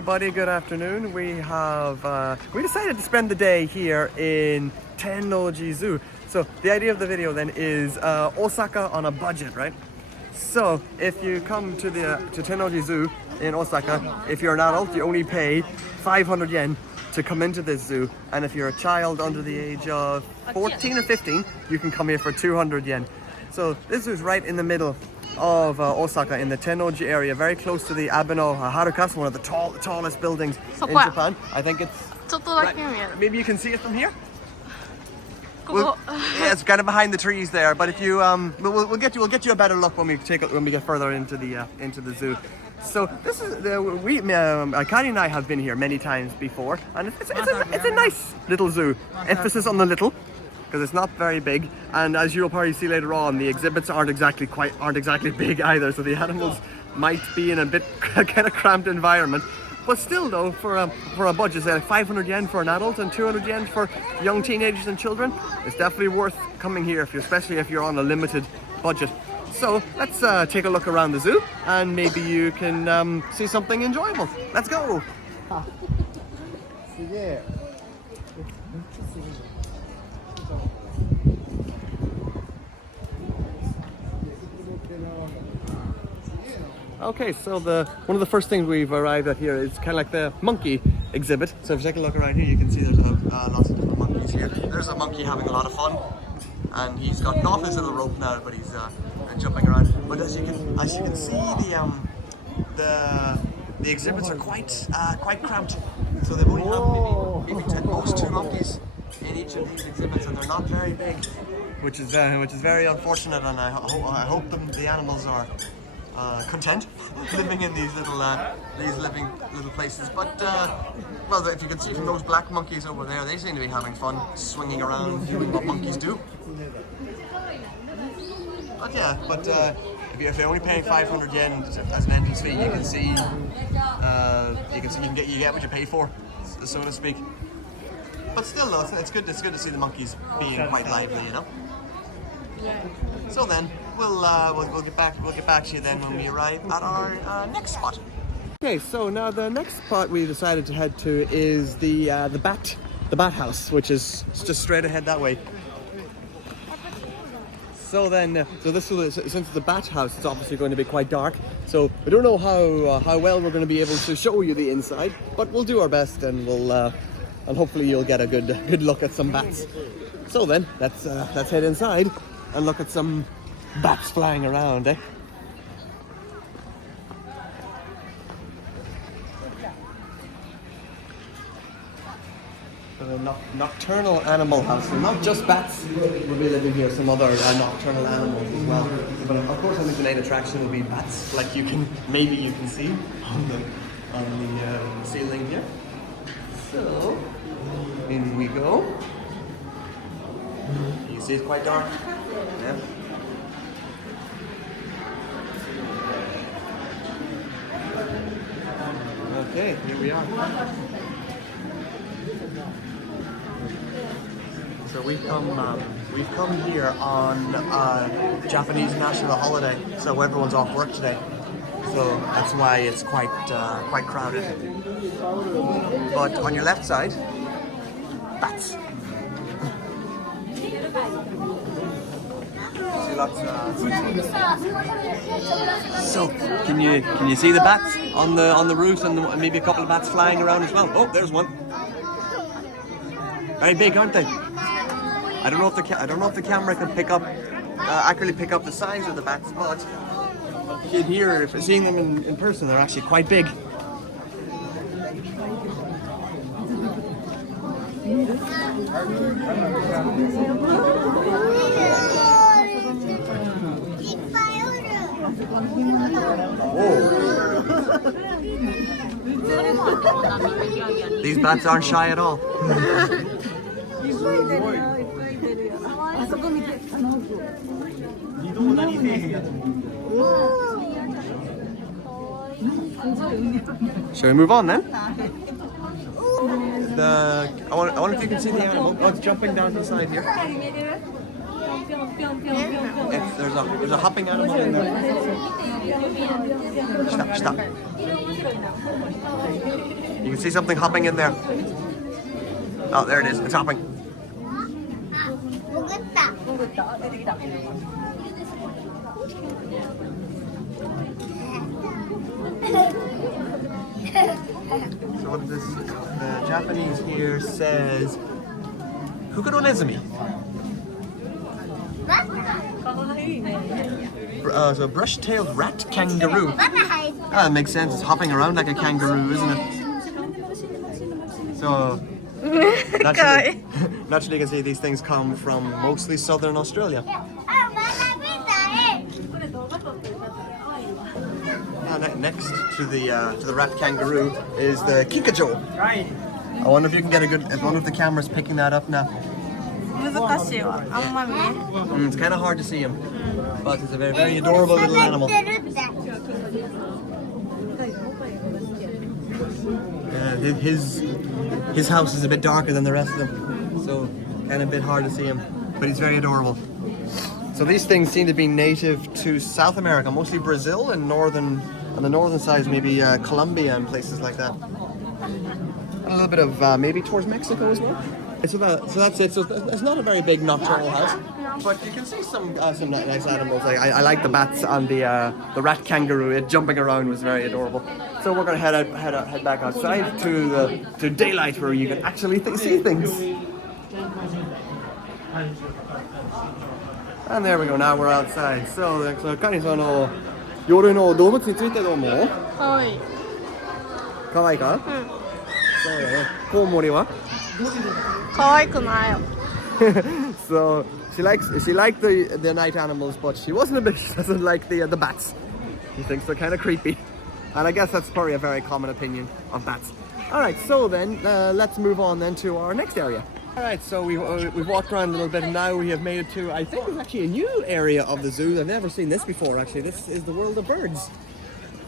everybody, good afternoon. We decided to spend the day here in Tennoji Zoo. So the idea of the video then is Osaka on a budget, right? So if you come to Tennoji Zoo in Osaka, if you're an adult, you only pay 500 yen to come into this zoo, and if you're a child under the age of 14 or 15, you can come here for 200 yen. So this is right in the middle of Osaka, in the Tennoji area, very close to the Abeno Harukasu, one of the tallest buildings in Japan. I think it's right, maybe you can see it from here. Yeah, it's kind of behind the trees there, but if you we'll get you a better look when we get further into the zoo. So this is Akari and I have been here many times before, and it's a nice little zoo. Emphasis on the little, because it's not very big, and as you'll probably see later on, the exhibits aren't exactly big either, so the animals might be in a bit kind of cramped environment. But still though, for a budget, say like 500 yen for an adult and 200 yen for young teenagers and children, it's definitely worth coming here, especially if you're on a limited budget. So let's take a look around the zoo, and maybe you can see something enjoyable. Let's go! Okay, so one of the first things we've arrived at here is kind of like the monkey exhibit. So if you take a look around here, you can see there's lots of different monkeys here. There's a monkey having a lot of fun, and he's gotten off his little rope now, but he's jumping around. But as you can see, the exhibits are quite cramped. So they've only have maybe at most 2 monkeys in each of these exhibits, and they're not very big, which is very unfortunate. And I hope the animals are content living in these little places. But well, if you can see from those black monkeys over there, they seem to be having fun swinging around, doing what monkeys do. But yeah, if you're only paying 500 yen as an entrance fee, you can see you get what you pay for, so to speak. But still, though, it's good to see the monkeys being quite lively, you know. So then we'll get back to you then when we arrive at our next spot. Okay, so now the next spot we decided to head to is the bat house, which is just straight ahead that way. So then, since it's the bat house, it's obviously going to be quite dark. So we don't know how well we're going to be able to show you the inside, but we'll do our best, and and hopefully you'll get a good look at some bats. So then, let's head inside and look at some bats flying around, eh? Nocturnal animal house, so not just bats will be living here, some other nocturnal animals as well. But of course, I think the main attraction will be bats, like maybe you can see on the ceiling here. So in we go. You can see it's quite dark. Yeah. Okay, here we are. So we've come here on Japanese national holiday, so everyone's off work today. So that's why it's quite crowded. But on your left side, bats. So can you see the bats on the roof, and maybe a couple of bats flying around as well? Oh, there's one. Very big, aren't they? I don't know if the camera can accurately pick up the size of the bats, but in here, if seeing them in person, they're actually quite big. These bats aren't shy at all. Shall we move on then? I wonder if you can see the animal. Oh, it's jumping down the side here. There's a hopping animal in there. Stop. You can see something hopping in there. Oh, there it is. It's hopping. So what this the Japanese here says Fukuronezumi. So brush-tailed rat kangaroo. That makes sense. It's hopping around like a kangaroo, isn't it? So naturally you can see these things come from mostly southern Australia. Next to the rat kangaroo is the kikajo. I wonder if you can get a good. I wonder if the camera's picking that up now. It's kind of hard to see him, but it's a very, very adorable little animal. His house is a bit darker than the rest of them, so kind of a bit hard to see him, but he's very adorable. So these things seem to be native to South America, mostly Brazil and on the northern side maybe Colombia and places like that. And a little bit of maybe towards Mexico as well. So that's it. So it's not a very big nocturnal house, but you can see some nice animals. I like the bats and the rat kangaroo. It jumping around was very adorable. So we're gonna head back outside to daylight where you can actually see things. And there we go. Now we're outside. So Kani その夜の動物についてどう思う？可愛いか？そうだね。コウモリは？可愛くないよ。So she liked the night animals, but she doesn't like the bats. She thinks they're kind of creepy, and I guess that's probably a very common opinion of bats. All right, so then let's move on then to our next area. All right, so we've walked around a little bit, and now we have made it to, I think it's actually a new area of the zoo. I've never seen this before, actually. This is the world of birds.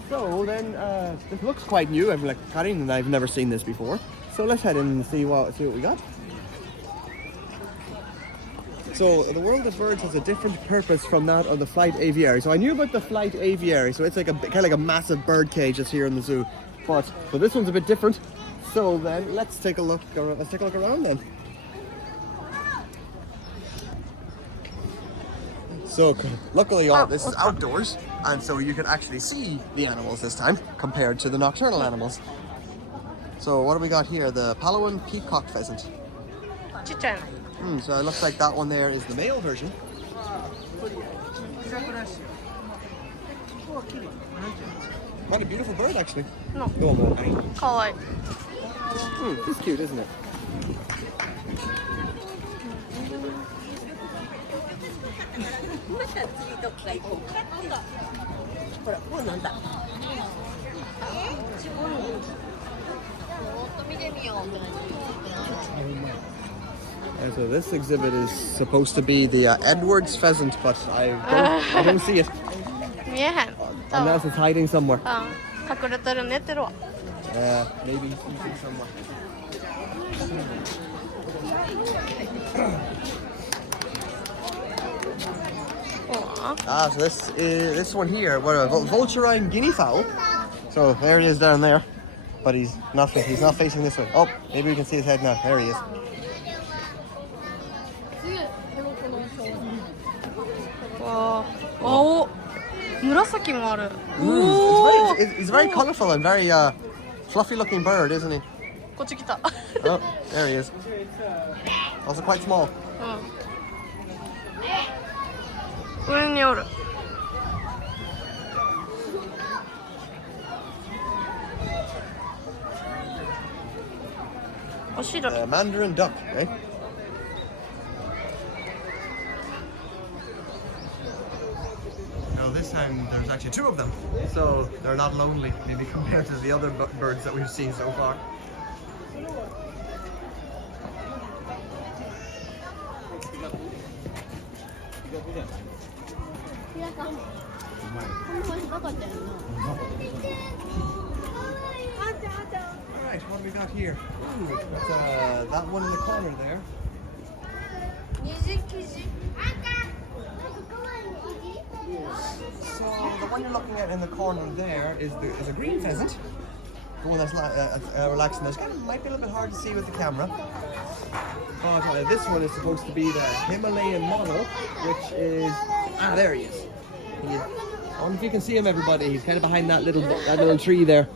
So then, this looks quite new. I'm like, Karin and I've never seen this before. So let's head in and see what we got. So the world of birds has a different purpose from that of the flight aviary. So I knew about the flight aviary. So it's like kind of like a massive bird cage that's here in the zoo. But this one's a bit different. So then let's take a look around then. So luckily this is outdoors, and so you can actually see the animals this time compared to the nocturnal animals. So what do we got here? The Palawan peacock pheasant. So it looks like that one there is the male version. Quite a beautiful bird actually. No. Kawaii. It's cute, isn't it? So this exhibit is supposed to be the Edwards pheasant, but I don't see it. Unless it's hiding somewhere. Maybe it's hiding somewhere. So this one here, what a vulturine guinea fowl. So there he is down there, but he's not facing this way. Oh, maybe we can see his head now. There he is. Wow. He's very colourful and very fluffy looking bird, isn't he? Oh, there he is. Also quite small. Mandarin duck, right? Now this time there's actually two of them, so they're not lonely, maybe compared to the other birds that we've seen so far. Right, what do we got here? Ooh, that's, that one in the corner there. So the one you're looking at in the corner there is a green pheasant. The one that's relaxing. This kind of might be a little bit hard to see with the camera. But this one is supposed to be the Himalayan model, which is there he is. I wonder if you can see him, everybody. He's kind of behind that little tree there.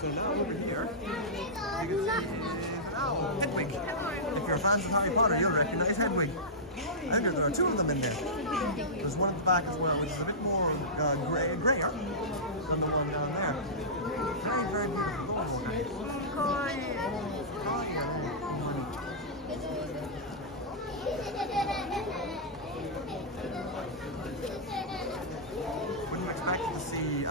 So now over here, you can see Hedwig. If you're fans of Harry Potter, you'll recognize Hedwig. And there are two of them in there. There's one at the back as well, which is a bit more grayer than the one down there. Very, very beautiful. Wouldn't expect to see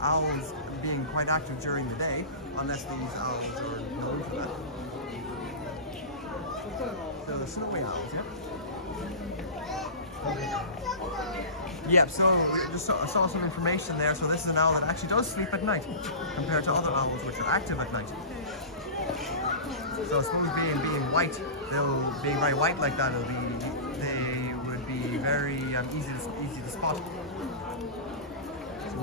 owls being quite active during the day, unless these owls are known for that. So the snowy owls, yeah? Yep, so we just saw some information there. So this is an owl that actually does sleep at night, compared to other owls which are active at night. So I suppose being white, being very white like that, they would be very easy to spot. So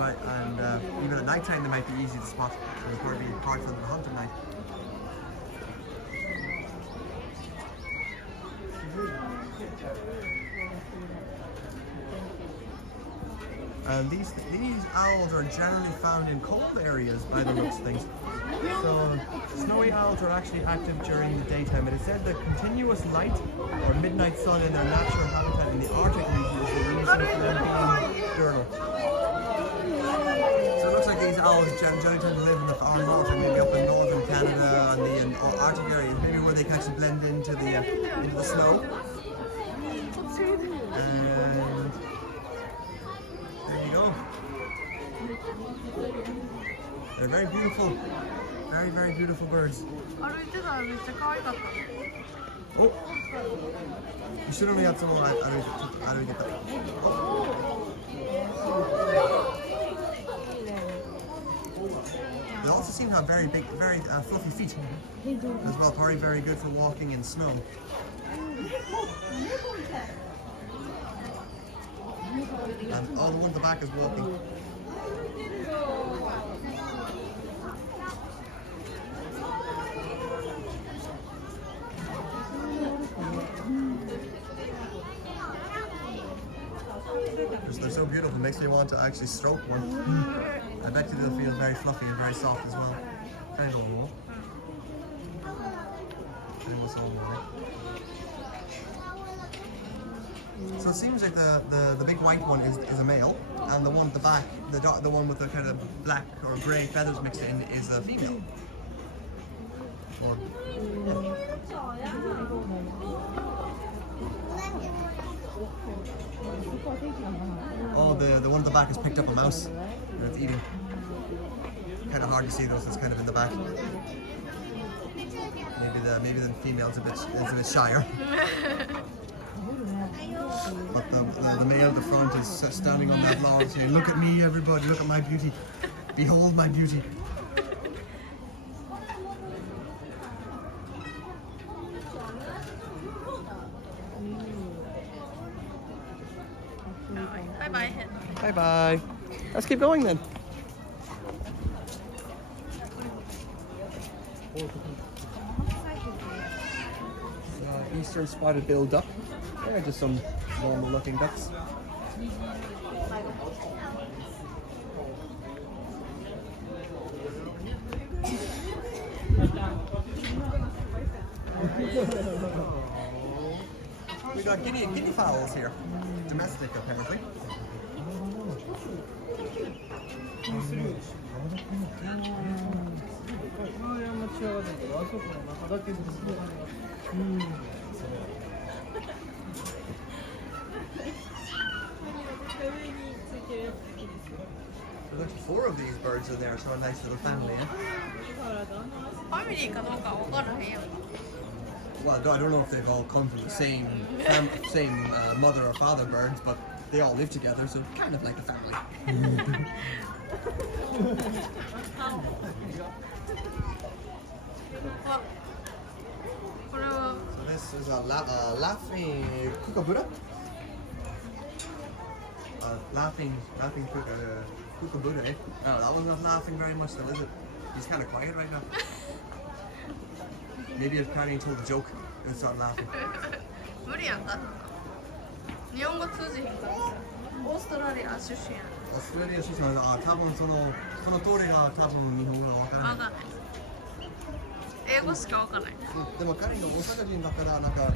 even at night time they might be easy to spot. So it's probably hard for them to hunt at night. And these owls are generally found in cold areas by the looks of things. So snowy owls are actually active during the daytime. It is said that continuous light or midnight sun in their natural habitat in the Arctic region is the reason for them being diurnal. So it looks like these owls generally tend to live in the far north, and maybe up in northern Canada and the Arctic areas, maybe where they can actually blend into the snow. And there you go. They're very beautiful. Very, very beautiful birds. Oh! You should only have some more. I don't get that. They also seem to have very big, very fluffy feet as well. Probably very good for walking in snow. And the one at the back is walking. They're so beautiful, it makes me want to actually stroke one. I bet you they'll feel very fluffy and very soft as well. Kind of normal. So it seems like the big white one is a male, and the one at the back, the one with the kind of black or grey feathers mixed in, is a female. Or, yeah. Oh, the one at the back has picked up a mouse and it's eating. Kind of hard to see though, so it's kind of in the back. Maybe the female's a bit shyer. But the male at the front is standing on that laurel saying, "Look at me, everybody! Look at my beauty! Behold my beauty!" Bye-bye. Bye-bye. Let's keep going then. Eastern spotted bill duck. They're just some normal looking ducks. We got guinea fowls here. Domestic apparently. There's 4 of these birds in there, so a nice little family, eh? ミリーかどうかわからへんやんか。 Well, I don't know if they've all come from the same mother or father birds, but they all live together, so kind of like a family. あ、これは So this is a laughing kookaburra. Laughing kookaburra. Eh? Oh, that one's not laughing very much, though, is it? He's kind of quiet right now. Maybe if Carrie told a joke, he'll start laughing. 無理やんか。日本語通じへんからさ。オーストラリア出身やん。 Australia 出身の多分その通りが多分日本語がわからない。わかんない。英語しかわかんない。でも彼の大阪人だからなんか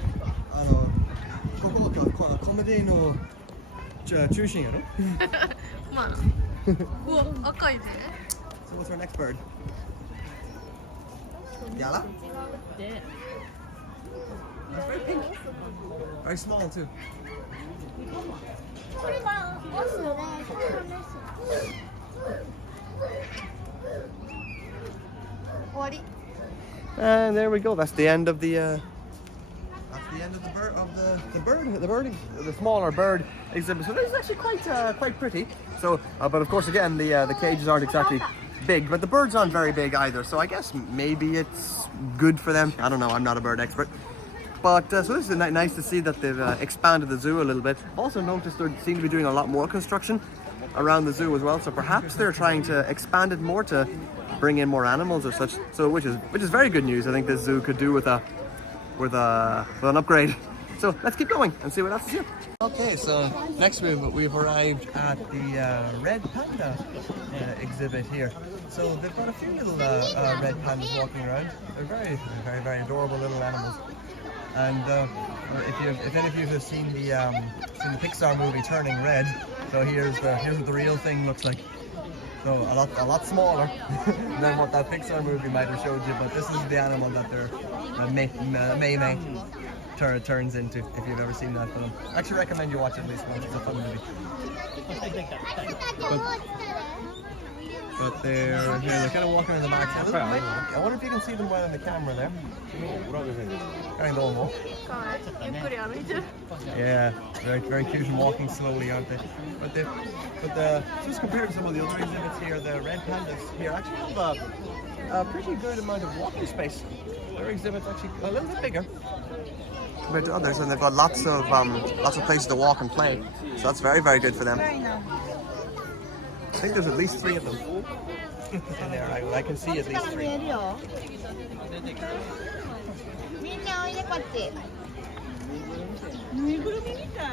ここはコメディの中心やろ。まあな。うわ、赤いね。 So what's our next bird? Yala? That's very pink. Very small too. これがオスで、これがメス。終わり。 And there we go. That's the end of the. That's the end of the smaller bird exhibit. So this is actually quite pretty. So, but of course, again, the cages aren't exactly big, but the birds aren't very big either. So I guess maybe it's good for them. I don't know. I'm not a bird expert. But so this is nice to see that they've expanded the zoo a little bit. Also noticed they seem to be doing a lot more construction around the zoo as well. So perhaps they're trying to expand it more to bring in more animals or such. So which is very good news. I think this zoo could do with an upgrade. So let's keep going and see what else is here. Okay, so next we've arrived at the red panda exhibit here. So they've got a few little red pandas walking around. They're very adorable little animals. And if any of you have seen the Pixar movie Turning Red, so here's what the real thing looks like. So a lot smaller than what that Pixar movie might have showed you. But this is the animal that Mei turns into. If you've ever seen that film, I actually recommend you watch it at least once. It's a fun movie. But they're kind of walking in the back. I wonder if you can see them well in the camera there. Kind of almost. Yeah, very cute and walking slowly, aren't they? But just compared to some of the other exhibits here, the red pandas here actually have a pretty good amount of walking space. Their exhibit's actually a little bit bigger compared to others, and they've got lots of places to walk and play. So that's very good for them. I think there's at least 3 of them in there. I can see at least 3. みんなおいでこっち。ぬいぐるみみたい。